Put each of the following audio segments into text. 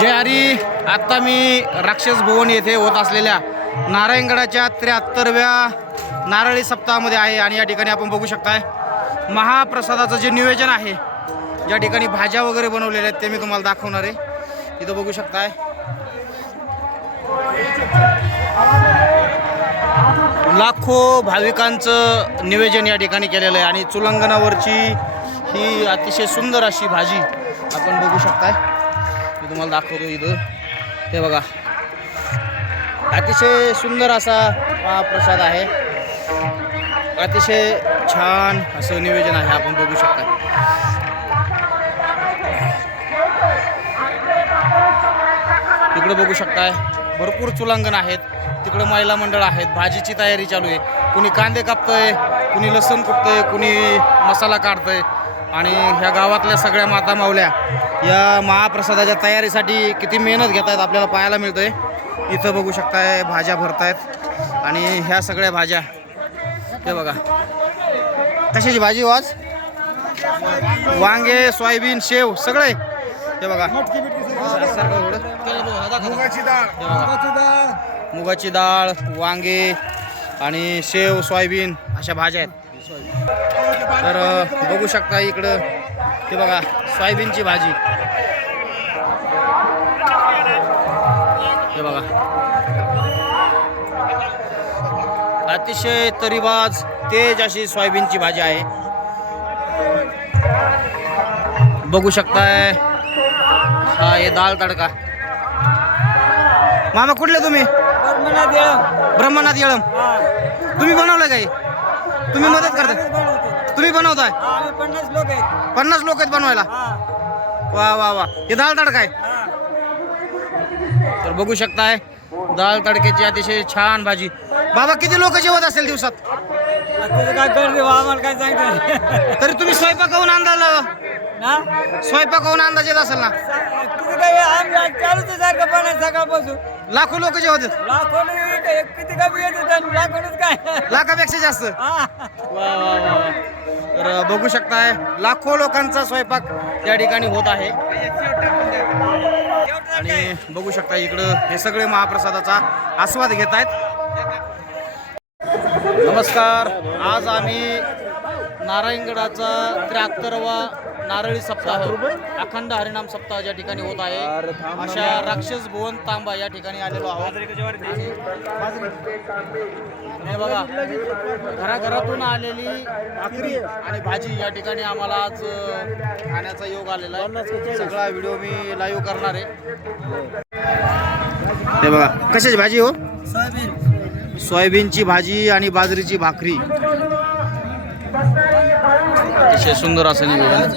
जय हरी. आत्ता मी राक्षस भुवन येथे होत असलेल्या नारायणगडाच्या त्र्याहत्तरव्या नारळी सप्ताहामध्ये आहे आणि या ठिकाणी आपण बघू शकताय महाप्रसादाचं जे नियोजन आहे ज्या ठिकाणी भाज्या वगैरे बनवलेल्या आहेत ते मी तुम्हाला दाखवणार आहे. इथं बघू शकताय. लाखो भाविकांचं नियोजन या ठिकाणी केलेलं आहे आणि चुलंगनावरची ही अतिशय सुंदर अशी भाजी आपण बघू शकताय. तुम्हाला दाखवतो इथं. हे बघा. अतिशय सुंदर असा हा प्रसाद आहे. अतिशय छान असं नियोजन आहे. आपण बघू शकता. तिकडं बघू शकताय. भरपूर चुलांगण आहेत. तिकडं महिला मंडळ आहेत. भाजीची तयारी चालू आहे. कुणी कांदे कापतंय कुणी लसूण कुपतंय कुणी मसाला काढतंय. आणि ह्या गावातल्या सगळ्या माता मावल्या या महाप्रसादाच्या तयारीसाठी किती मेहनत घेत आहेत आपल्याला पाहायला मिळतंय. इथं बघू शकताय भाज्या भरतायत. आणि ह्या सगळ्या भाज्या. हे बघा. कशाची भाजी हो आज? वांगे सोयाबीन शेव सगळे? हे बघा. मुगाची डाळ. वांगे आणि शेव सोयाबीन अशा भाज्या आहेत. तर बघू शकता इकडं. ते बघा. सोयाबीनची भाजी. हे बघा. अतिशय तरीबाज तेज अशी सोयाबीनची भाजी आहे. बघू शकताय. हा हे दाल तडका. मामा कुठले तुम्ही? ब्रह्मनाथ येळम. तुम्ही बनवलं काही? तुम्ही मदत करता? तुम्ही बनवताय? पन्नास लोक आहेत. पन्नास लोक आहेत बनवायला? वा वा वा. हे दाल तडका आहे. तर बघू शकताय दाल तडक्याची अतिशय छान भाजी. बाबा किती लोक जेवत असेल दिवसात? तुझं काय करते बा, आम्हाला काय सांगते तरी तुम्ही स्वयंपाकाहून अंदाज ना स्वयंपाकाहून अंदाज येत असेल ना? काय आम्ही सारखं पण आहे सकाळपासून. लाखो लोक जेवत लाखो किती कमी येत होतं लाखोच काय? लाखापेक्षा जास्त. हा. वा वा वा वा. तर बघू शकताय लाखो लोकांचा स्वयंपाक या ठिकाणी होत आहे. आणि बघू शकता इकडं हे सगळे महाप्रसादाचा आस्वाद घेत आहेत. नमस्कार. आज आम्ही नारायणगडाचा त्र्याहत्तरवा नारळी सप्ताह. अखंड हरिनाम सप्ताह ज्या ठिकाणी होत आहे. अशा राक्षस भुवन तांबा या ठिकाणी आलेलो आहोत. हे बघा घराघरातून आलेली भाकरी आणि भाजी या ठिकाणी आम्हाला आज खाण्याचा योग आलेला आहे. सगळा व्हिडिओ मी लाईव्ह करणार आहे. हे बघा कशाची भाजी हो? सोयाबीन. सोयाबीनची भाजी आणि बाजरीची भाकरी. अतिशय सुंदर असं निवेदन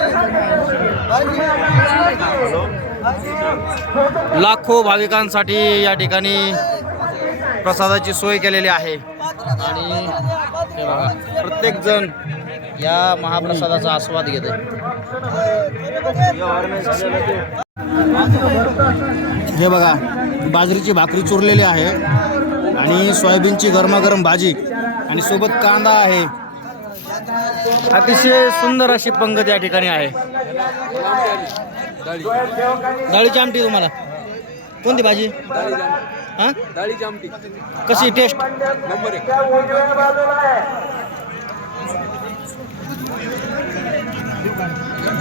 लाखो भाविकांसाठी या ठिकाणी प्रसादाची सोय केलेली आहे. आणि प्रत्येकजण प्रत्येक जण या महाप्रसादाचा आस्वाद घेत आहे हे बघा बाजरीची भाकरी चुरलेली आहे आणि सोयाबीनची गरमागरम भाजी आणि सोबत कांदा आहे. अतिशय सुंदर अशी पंगत या ठिकाणी आहे. डाळीची आमटी तुम्हाला? कोणती भाजी? डाळीची आमटी कशी टेस्ट नंबर एक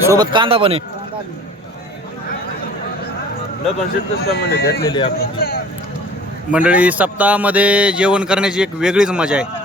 सोबत कांदा पण आहे. घेतलेली आपण मंडळी सप्ताहामध्ये जेवण करण्याची एक वेगळीच मजा आहे.